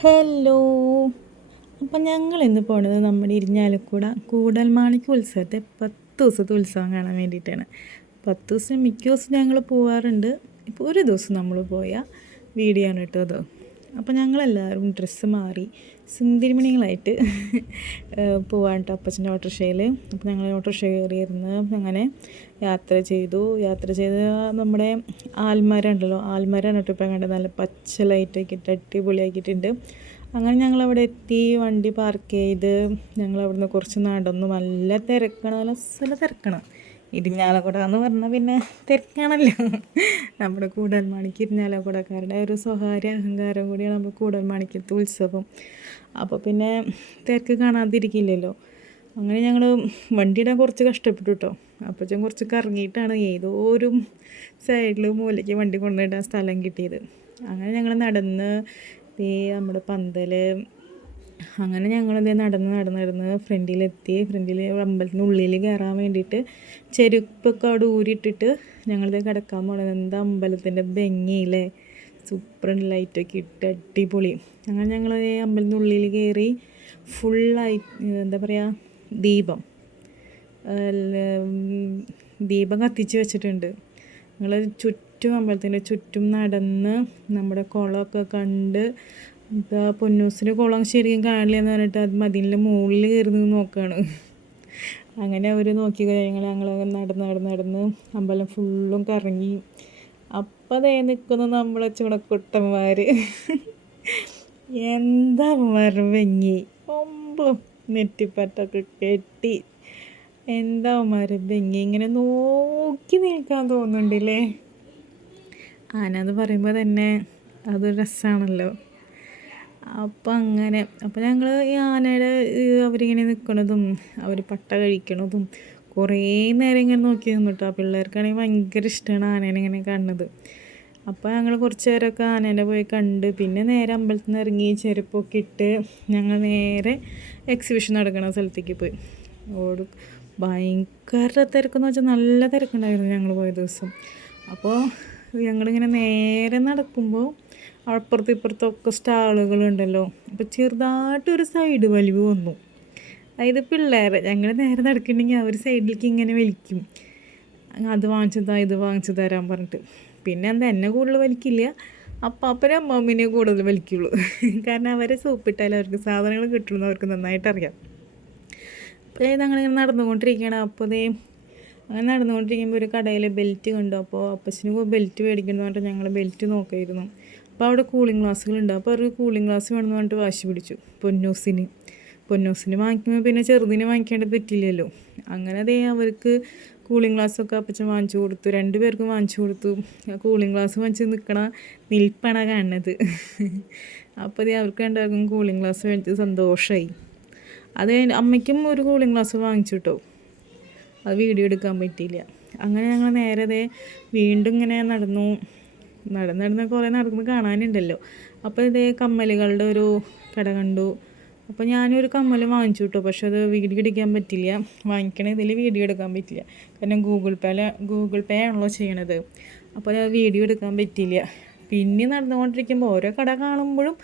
Hello. അപ്പം ഞങ്ങൾ ഇന്ന് പോണത് നമ്മുടെ ഇരിഞ്ഞാലക്കുട കൂടൽമാണിക്യ ഉത്സവത്തെ 10 ദിവസത്തെ ഉത്സവം കാണാൻ വേണ്ടിയിട്ടാണ്. 10 ദിവസം മിക്ക ദിവസം ഞങ്ങൾ പോവാറുണ്ട്. ഇപ്പോൾ ഒരു ദിവസം നമ്മൾ പോയ വീഡിയോ ആണ് കേട്ടോ അത്. അപ്പോൾ ഞങ്ങളെല്ലാവരും ഡ്രസ്സ് മാറി സുന്ദരിമണികളായിട്ട് പോവാൻ കേട്ടോ അപ്പച്ചൻ്റെ ഓട്ടോറിക്ഷയിൽ. അപ്പോൾ ഞങ്ങൾ ഓട്ടോറിക്ഷ കയറിയിരുന്ന് അങ്ങനെ യാത്ര ചെയ്ത് നമ്മുടെ ആൽമരം ഉണ്ടല്ലോ, ആൽമരമാണ് കേട്ടോ ഇപ്പം കണ്ടത്. നല്ല പച്ച ലൈറ്റൊക്കെ ഇട്ട് അടിപൊളിയാക്കിയിട്ടുണ്ട്. അങ്ങനെ ഞങ്ങളവിടെ എത്തി, വണ്ടി പാർക്ക് ചെയ്ത് ഞങ്ങളവിടുന്ന് കുറച്ച് നടന്നു. നല്ല തിരക്കണം, നല്ല തിരക്കണം. ഇരിഞ്ഞാലക്കുട എന്ന് പറഞ്ഞാൽ പിന്നെ തിരക്കാണല്ലോ. നമ്മുടെ കൂടൽമാണിക്യം ഇരിഞ്ഞാലക്കുടക്കാരുടെ ഒരു സ്വകാര്യ അഹങ്കാരം കൂടിയാണ് നമ്മുടെ കൂടൽമാണിക്യത്തെ ഉത്സവം. അപ്പോൾ പിന്നെ തിരക്ക് കാണാതിരിക്കില്ലല്ലോ. അങ്ങനെ ഞങ്ങൾ വണ്ടിയിടാൻ കുറച്ച് കഷ്ടപ്പെട്ടു കേട്ടോ. അപ്പോഴേക്കും കുറച്ച് കറങ്ങിയിട്ടാണ് ഏതോ ഒരു സൈഡിൽ മൂലയ്ക്ക് വണ്ടി കൊണ്ടുപോയിടാൻ സ്ഥലം കിട്ടിയത്. അങ്ങനെ ഞങ്ങൾ നടന്ന് നമ്മുടെ പന്തൽ, അങ്ങനെ ഞങ്ങളത് നടന്ന് ഫ്രണ്ടിലെത്തി. ഫ്രണ്ടിൽ അമ്പലത്തിനുള്ളിൽ കയറാൻ വേണ്ടിയിട്ട് ചെരുപ്പൊക്കെ അവിടെ ഊരിയിട്ടിട്ട് ഞങ്ങളിത് കിടക്കാൻ പോണത്. എന്താ അമ്പലത്തിൻ്റെ ഭംഗിയില്ലേ, സൂപ്പർ ലൈറ്റൊക്കെ ഇട്ട് അടിപൊളി. അങ്ങനെ ഞങ്ങൾ അമ്പലത്തിനുള്ളിൽ കയറി. ഫുള്ളായി എന്താ പറയുക, ദീപം കത്തിച്ച് വെച്ചിട്ടുണ്ട്. ഞങ്ങൾ ചുറ്റും അമ്പലത്തിൻ്റെ ചുറ്റും നടന്ന് നമ്മുടെ കുളമൊക്കെ കണ്ട്. ഇപ്പോൾ പൊന്നൂസിൻ്റെ കുളം ശരിക്കും കാണില്ലെന്ന് പറഞ്ഞിട്ട് അത് മതിലിൻ്റെ മുകളിൽ കയറി നിന്ന് നോക്കുകയാണ്. അങ്ങനെ അവർ നോക്കി ഞങ്ങൾ നടന്ന് അമ്പലം ഫുള്ളും കറങ്ങി. അപ്പം അതേ നിൽക്കുന്ന നമ്മളെ ചുണക്കുട്ടന്മാർ. എന്താ ഭംഗി, ഒമ്പും നെറ്റിപ്പട്ടൊക്കെ കെട്ടി, എന്താ ഭംഗി. ഇങ്ങനെ നോക്കി നിൽക്കാൻ തോന്നുന്നുണ്ടല്ലേ. ആന എന്ന് പറയുമ്പോൾ തന്നെ അതൊരു രസമാണല്ലോ. അപ്പോൾ ഞങ്ങൾ ഈ ആനയുടെ അവരിങ്ങനെ നിൽക്കണതും അവർ പട്ട കഴിക്കണതും കുറേ നേരം ഇങ്ങനെ നോക്കി നിന്നു കേട്ടോ. പിള്ളേർക്കാണെങ്കിൽ ഭയങ്കര ഇഷ്ടമാണ് ആനേനെ ഇങ്ങനെ കാണുന്നത്. അപ്പോൾ ഞങ്ങൾ കുറച്ച് നേരമൊക്കെ ആനേനെ പോയി കണ്ട്. പിന്നെ നേരെ അമ്പലത്തിൽ നിന്ന് ഇറങ്ങി ചെരുപ്പൊക്കെ ഇട്ട് ഞങ്ങൾ നേരെ എക്സിബിഷൻ നടക്കുന്ന സ്ഥലത്തേക്ക് പോയി. ഭയങ്കര തിരക്കെന്ന് വെച്ചാൽ നല്ല തിരക്കുണ്ടായിരുന്നു ഞങ്ങൾ പോയ ദിവസം. അപ്പോൾ ഞങ്ങളിങ്ങനെ നേരെ നടക്കുമ്പോൾ അപ്പുറത്തും ഇപ്പുറത്തൊക്കെ സ്റ്റാളുകളുണ്ടല്ലോ. അപ്പോൾ ചെറുതായിട്ടൊരു സൈഡ് വലിവ് വന്നു. അതായത് പിള്ളേരെ ഞങ്ങൾ നേരെ നടക്കുന്നുണ്ടെങ്കിൽ അവർ സൈഡിലേക്ക് ഇങ്ങനെ വലിക്കും, അത് വാങ്ങിച്ചതാ ഇത് വാങ്ങിച്ചു തരാൻ പറഞ്ഞിട്ട്. പിന്നെ എന്നെ കൂടുതൽ വലിക്കില്ല, അപ്പാപ്പനും അമ്മാമ്മേനെ കൂടുതൽ വലിക്കുള്ളൂ. കാരണം അവരെ സൂപ്പിട്ടാലും അവർക്ക് സാധനങ്ങൾ കിട്ടുമെന്ന് അവർക്ക് നന്നായിട്ട് അറിയാം. അപ്പോൾ ഞങ്ങളിങ്ങനെ നടന്നുകൊണ്ടിരിക്കുകയാണ്. അപ്പോൾ അങ്ങനെ നടന്നുകൊണ്ടിരിക്കുമ്പോൾ ഒരു കടയിൽ ബെൽറ്റ് കണ്ടു. അപ്പോൾ അപ്പച്ചന് ബെൽറ്റ് മേടിക്കണം പറഞ്ഞിട്ട് ഞങ്ങൾ ബെൽറ്റ് നോക്കായിരുന്നു. അപ്പോൾ അവിടെ കൂളിംഗ് ഗ്ലാസ്സുകളുണ്ട്. അപ്പോൾ അവർക്ക് കൂളിംഗ് ഗ്ലാസ് വേണമെന്ന് പറഞ്ഞിട്ട് വാശി പിടിച്ചു. പൊന്നൂസിന് വാങ്ങിക്കുമ്പോൾ പിന്നെ ചെറുതിന് വാങ്ങിക്കേണ്ടത് പറ്റില്ലല്ലോ. അങ്ങനെ അവർക്ക് കൂളിംഗ് ഗ്ലാസ്സൊക്കെ അപ്പച്ചൻ വാങ്ങിച്ചു കൊടുത്തു. 2 പേർക്കും വാങ്ങിച്ചു കൊടുത്തു. കൂളിംഗ് ഗ്ലാസ് വാങ്ങിച്ച് നിൽക്കണ നിൽപ്പാണ് കാണുന്നത്. അപ്പോൾ അവർക്ക് രണ്ടാൾക്കും കൂളിംഗ് ഗ്ലാസ് മേടിച്ച് സന്തോഷമായി. അത് അമ്മയ്ക്കും ഒരു കൂളിംഗ് ഗ്ലാസ് വാങ്ങിച്ചു കേട്ടോ. അത് വീഡിയോ എടുക്കാൻ പറ്റിയില്ല. അങ്ങനെ ഞങ്ങൾ നേരെ വീണ്ടും ഇങ്ങനെ നടന്ന് കുറേ നടക്കുന്നത് കാണാനുണ്ടല്ലോ. അപ്പോൾ കമ്മലുകളുടെ ഒരു കട കണ്ടു. അപ്പോൾ ഞാനൊരു കമ്മൽ വാങ്ങിച്ചു കേട്ടോ. പക്ഷെ അത് വീഡിയോ എടുക്കാൻ പറ്റില്ല. വാങ്ങിക്കണ ഇതിൽ വീഡിയോ എടുക്കാൻ പറ്റില്ല. കാരണം ഗൂഗിൾ പേ ആണല്ലോ ചെയ്യണത്. അപ്പോൾ അത് വീഡിയോ എടുക്കാൻ പറ്റില്ല. പിന്നെ നടന്നുകൊണ്ടിരിക്കുമ്പോൾ ഓരോ കട കാണുമ്പോഴും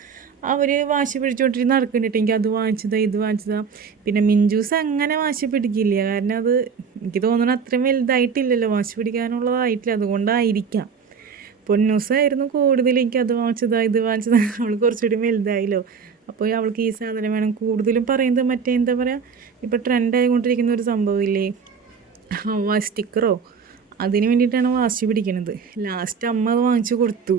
അവർ വാശി പിടിച്ചുകൊണ്ടിരിച്ച് നടക്കുന്നുണ്ട്. എനിക്ക് അത് വാങ്ങിച്ചതാ ഇത് വാങ്ങിച്ചതാ. പിന്നെ മിഞ്ചൂസ് അങ്ങനെ വാശി പിടിക്കില്ല. കാരണം അത് എനിക്ക് തോന്നുന്നു അത്രയും വലുതായിട്ടില്ലല്ലോ, വാശി പിടിക്കാനുള്ളതായിട്ടില്ല. അതുകൊണ്ടായിരിക്കാം. പൊന്നൂസായിരുന്നു കൂടുതൽ എനിക്ക് അത് വാങ്ങിച്ചതാ ഇത് വാങ്ങിച്ചതാ. അവൾ കുറച്ചുകൂടി വലുതായല്ലോ. അപ്പോൾ അവൾക്ക് ഈ സാധനം വേണം. കൂടുതലും പറയുന്നത് മറ്റേ എന്താ പറയുക, ഇപ്പോൾ ട്രെൻഡായിക്കൊണ്ടിരിക്കുന്ന ഒരു സംഭവമില്ലേ, ഹവ സ്റ്റിക്കറോ, അതിന് വേണ്ടിയിട്ടാണ് വാശി പിടിക്കണത്. ലാസ്റ്റ് അമ്മ അത് വാങ്ങിച്ചു കൊടുത്തു.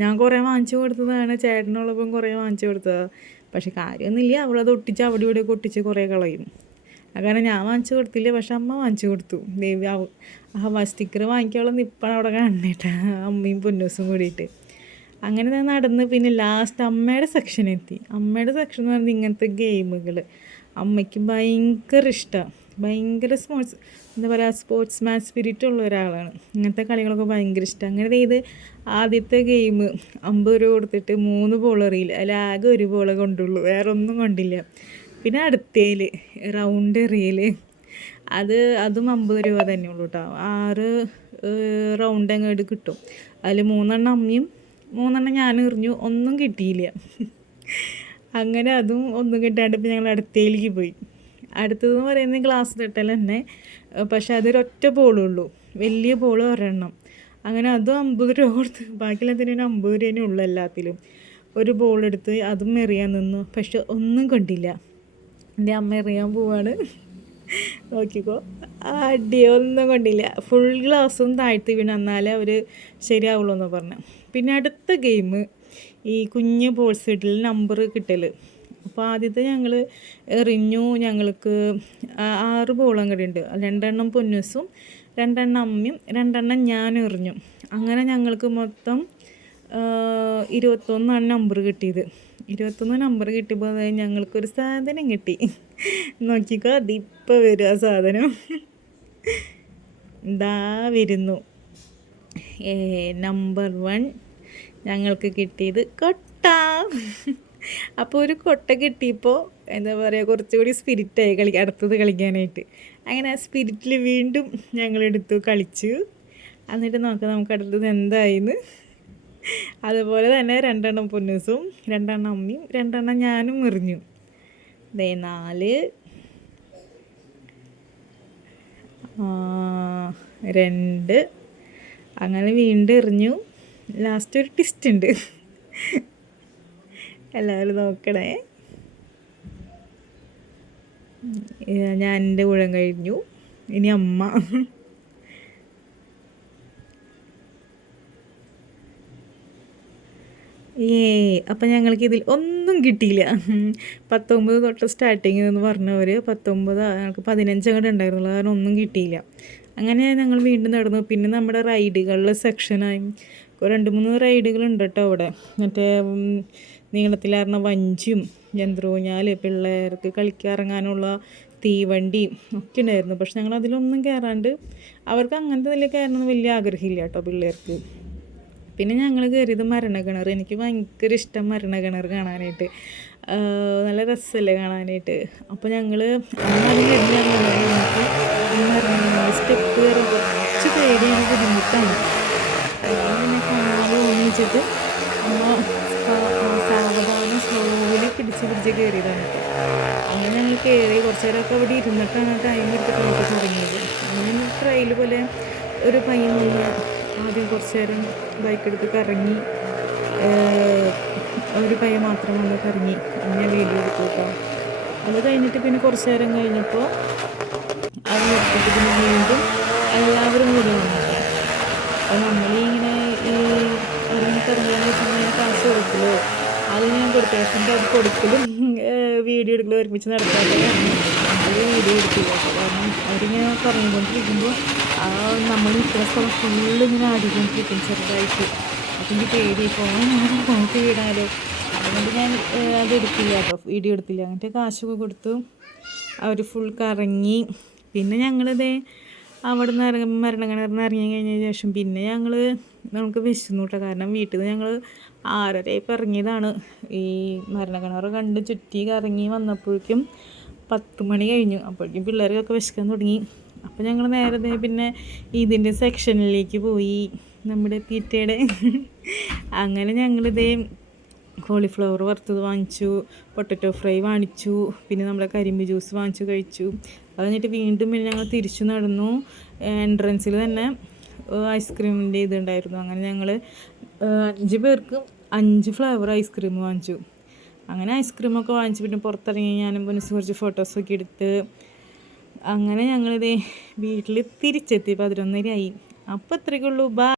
ഞാൻ കുറേ വാങ്ങിച്ചു കൊടുത്തതാണ്, ചേട്ടനുള്ളപ്പം കുറേ വാങ്ങിച്ചു കൊടുത്തതാണ്. പക്ഷെ കാര്യമൊന്നുമില്ല, അവളത് ഒട്ടിച്ച് അവിടെ ഇവിടെയൊക്കെ ഒട്ടിച്ച് കുറേ കളയും. കാരണം ഞാൻ വാങ്ങിച്ചു കൊടുത്തില്ല, പക്ഷെ അമ്മ വാങ്ങിച്ചു കൊടുത്തു. ഹവ സ്റ്റിക്കർ വാങ്ങിക്കാനുള്ള നിപ്പാണ് അവിടെ കാണണേട്ടാ, അമ്മയും പൊന്നൂസും കൂടിയിട്ട്. അങ്ങനെ ഞാൻ നടന്ന് പിന്നെ ലാസ്റ്റ് അമ്മയുടെ സെക്ഷൻ എത്തി. അമ്മയുടെ സെക്ഷൻ എന്ന് പറഞ്ഞാൽ ഇങ്ങനത്തെ ഗെയിമുകൾ അമ്മയ്ക്ക് ഭയങ്കര ഇഷ്ടമാണ്. ഭയങ്കര സ്പോർട്സ്മാൻ സ്പിരിറ്റ് ഉള്ള ഒരാളാണ്. ഇങ്ങനത്തെ കളികളൊക്കെ ഭയങ്കര ഇഷ്ടം. അങ്ങനെ ആദ്യത്തെ ഗെയിം 50 രൂപ കൊടുത്തിട്ട് 3 ബോൾ എറിയില്ല. അതിൽ ആകെ 1 ബോളേ കൊണ്ടുള്ളൂ, വേറെ ഒന്നും കൊണ്ടില്ല. പിന്നെ അടുത്തേൽ റൗണ്ട് എറിയൽ, അതും 50 രൂപ തന്നെ ഉള്ളൂ കേട്ടോ. 6 റൗണ്ട് അങ്ങോട്ട് കിട്ടും. അതിൽ 3 അമ്മയും 3 ഞാനും എറിഞ്ഞു, ഒന്നും കിട്ടിയില്ല. അങ്ങനെ അതും ഒന്നും കിട്ടാണ്ട് ഇപ്പം ഞങ്ങൾ അടുത്തേലേക്ക് പോയി. അടുത്തതെന്ന് പറയുന്നത് ഗ്ലാസ് തട്ടൽ തന്നെ, പക്ഷെ അതൊരൊറ്റ ബോളുള്ളൂ, വലിയ ബോൾ ഒരെണ്ണം. അങ്ങനെ അതും 50 രൂപ കൊടുത്ത്, ബാക്കിയെല്ലാത്തിനും 50 രൂപേനെ ഉള്ളൂ എല്ലാത്തിലും. ഒരു ബോൾ എടുത്ത് അതും എറിയാൻ നിന്നു, പക്ഷെ ഒന്നും കണ്ടില്ല. എൻ്റെ അമ്മ എറിയാൻ പോവാണ്, നോക്കിക്കോ, അടി ഒന്നും കണ്ടില്ല. ഫുൾ ഗ്ലാസും താഴ്ത്തി വീണ്, എന്നാലേ അവർ ശരിയാവുള്ളൂ എന്ന് പറഞ്ഞു. പിന്നെ അടുത്ത ഗെയിം ഈ കുഞ്ഞ് ബോൾസ് ഇട്ടിൽ നമ്പർ കിട്ടൽ. അപ്പോൾ ആദ്യത്തെ ഞങ്ങൾ എറിഞ്ഞു, ഞങ്ങൾക്ക് 6 ബോളും കൂടി ഉണ്ട്. 2 എണ്ണം പൊന്നൂസും 2 എണ്ണം അമ്മയും 2 എണ്ണം ഞാനും എറിഞ്ഞു. അങ്ങനെ ഞങ്ങൾക്ക് മൊത്തം 21 നമ്പർ കിട്ടിയത്. 21 നമ്പർ കിട്ടിയപ്പോൾ ഞങ്ങൾക്കൊരു സാധനം കിട്ടി. നോക്കിക്കോ, അതിപ്പോൾ വരും ആ സാധനം, ഇതാ വരുന്നു. നമ്പർ 1 ഞങ്ങൾക്ക് കിട്ടിയത് കൊട്ട. അപ്പോൾ ഒരു കൊട്ട കിട്ടിയപ്പോൾ എന്താ പറയുക, കുറച്ചുകൂടി സ്പിരിറ്റായി അടുത്തത് കളിക്കാനായിട്ട്. അങ്ങനെ ആ സ്പിരിറ്റിൽ വീണ്ടും ഞങ്ങളെടുത്തു കളിച്ചു. എന്നിട്ട് നോക്കാം നമുക്ക് അടുത്തത് എന്തായിന്ന്. അതുപോലെ തന്നെ 2 എണ്ണം പൊന്നൂസും 2 എണ്ണം അമ്മയും 2 എണ്ണം ഞാനും എറിഞ്ഞു. 4 2 അങ്ങനെ വീണ്ടും എറിഞ്ഞു. ലാസ്റ്റ് ഒരു ട്വിസ്റ്റ് ഉണ്ട്, എല്ലാവരും നോക്കണേ. ഞാൻ എൻ്റെ ഊഴം കഴിഞ്ഞു, ഇനി അമ്മ. അപ്പം ഞങ്ങൾക്ക് ഇതിൽ ഒന്നും കിട്ടിയില്ല. 19 തൊട്ട് സ്റ്റാർട്ടിങ് എന്ന് പറഞ്ഞവർ 19, ഞങ്ങൾക്ക് 15 അങ്ങോട്ട് ഉണ്ടായിരുന്നുള്ളൂ, കാരണം ഒന്നും കിട്ടിയില്ല. അങ്ങനെ ഞങ്ങൾ വീണ്ടും നടന്നു. പിന്നെ നമ്മുടെ റൈഡുകളിലെ സെക്ഷനായി 2-3 റൈഡുകളുണ്ട് കേട്ടോ അവിടെ. മറ്റേ നീളത്തിലായിരുന്ന വഞ്ചിയും യന്ത്രൂഞ്ഞാൽ, പിള്ളേർക്ക് കളിക്കാറങ്ങാനുള്ള തീവണ്ടി ഒക്കെ ഉണ്ടായിരുന്നു. പക്ഷെ ഞങ്ങൾ അതിലൊന്നും കയറാണ്ട്, അവർക്ക് അങ്ങനത്തെ വലിയ കയറണമെന്ന് വലിയ ആഗ്രഹമില്ല കേട്ടോ പിള്ളേർക്ക്. പിന്നെ ഞങ്ങൾ കയറിയത് മരണക്കിണർ. എനിക്ക് ഭയങ്കര ഇഷ്ടം മരണക്കിണർ കാണാനായിട്ട്, നല്ല രസമല്ലേ കാണാനായിട്ട്. അപ്പോൾ ഞങ്ങൾ സ്റ്റെപ്പ് കയറി കുറച്ച് പേടിയാണ്, ബുദ്ധിമുട്ടാണ്. പിന്നെ കാണാതെ ഒന്നിച്ചിട്ട് സാവധാനം സ്ലോവിൽ പിടിച്ച് കയറിയതാണ്. അങ്ങനെ ഞങ്ങൾ കയറി കുറച്ച് നേരമൊക്കെ അവിടെ ഇരുന്നിട്ടാണ് ടൈം എടുത്തിട്ട് നമുക്ക് തുടങ്ങിയത്. അങ്ങനെ ട്രെയിൽ പോലെ ഒരു പയ്യൻ വന്ന് ആദ്യം കുറച്ച് നേരം ബൈക്കെടുത്ത് കറങ്ങി, ഒരു പയ്യൻ മാത്രം വന്ന് കറങ്ങി, അങ്ങനെ വീഡിയോ എടുത്തു കേട്ടോ. അത് കഴിഞ്ഞിട്ട് പിന്നെ കുറച്ച് നേരം കഴിഞ്ഞപ്പോൾ അത് നിർത്തിയിട്ട് പിന്നെ വീണ്ടും എല്ലാവരും കൂടി വന്നിട്ട്, അപ്പോൾ നമ്മളിങ്ങനെ ഈ ഇറങ്ങിക്കറങ്ങിയെന്ന് വെച്ചിട്ടുണ്ടെങ്കിൽ കാശ് കൊടുക്കുമല്ലോ, അത് ഞാൻ കൊടുത്തേഷൻ്റെ അത് കൊടുക്കലും വീഡിയോ എടുക്കലും ഒരുമിച്ച് നടത്താതെ അത് വീഡിയോ എടുക്കില്ല കേട്ടോ. കാരണം അവരിങ്ങനെ പറഞ്ഞുകൊണ്ടിരിക്കുമ്പോൾ നമ്മൾ നിൽക്കുന്ന സ്ഥലം ഫുള്ളിങ്ങനെ ആടിക്കൊണ്ടിരിക്കും ചെറുതായിട്ട്. അപ്പം എനിക്ക് പേടി ഫോണിനകത്ത് വീടാലോ, അതുകൊണ്ട് ഞാൻ അത് എടുക്കില്ല കേട്ടോ, വീഡിയോ എടുത്തില്ല. അങ്ങനത്തെ കാശൊക്കെ കൊടുത്തു അവർ ഫുൾ കറങ്ങി. പിന്നെ ഞങ്ങളിതേ അവിടെ നിന്ന് മരണക്കിണറിന് ഇറങ്ങി കഴിഞ്ഞ ശേഷം പിന്നെ നമുക്ക് വിശന്നു കേട്ടോ. കാരണം വീട്ടിൽ നിന്ന് ഞങ്ങൾ 6:30 ഇറങ്ങിയതാണ്. ഈ മരണക്കിണർ കണ്ട് ചുറ്റി കറങ്ങി വന്നപ്പോഴേക്കും 10 മണി കഴിഞ്ഞു. അപ്പോഴേക്കും പിള്ളേർക്കൊക്കെ വിശക്കാൻ തുടങ്ങി. അപ്പോൾ ഞങ്ങൾ നേരെ പിന്നെ ഇതിൻ്റെ സെക്ഷനിലേക്ക് പോയി, നമ്മുടെ തീറ്റയുടെ. അങ്ങനെ ഞങ്ങളിതേ കോളിഫ്ലവർ വറുത്തത് വാങ്ങിച്ചു, പൊട്ടറ്റോ ഫ്രൈ വാങ്ങിച്ചു, പിന്നെ നമ്മുടെ കരിമ്പ് ജ്യൂസ് വാങ്ങിച്ചു കഴിച്ചു. അത് കഴിഞ്ഞിട്ട് വീണ്ടും പിന്നെ ഞങ്ങൾ തിരിച്ചു നടന്നു. എൻട്രൻസിൽ തന്നെ ഐസ്ക്രീമിൻ്റെ ഇതുണ്ടായിരുന്നു. അങ്ങനെ ഞങ്ങൾ 5 പേർക്ക് 5 ഫ്ലേവർ ഐസ്ക്രീം വാങ്ങിച്ചു. അങ്ങനെ ഐസ്ക്രീമൊക്കെ വാങ്ങിച്ച് പിന്നെ പുറത്തിറങ്ങി ഞാനും പൊന്നിച്ച് കുറച്ച് ഫോട്ടോസൊക്കെ എടുത്ത് അങ്ങനെ ഞങ്ങളിതേ വീട്ടിൽ തിരിച്ചെത്തി. 11:30 ആയി. അപ്പോൾ അത്രയ്ക്കുള്ളൂ.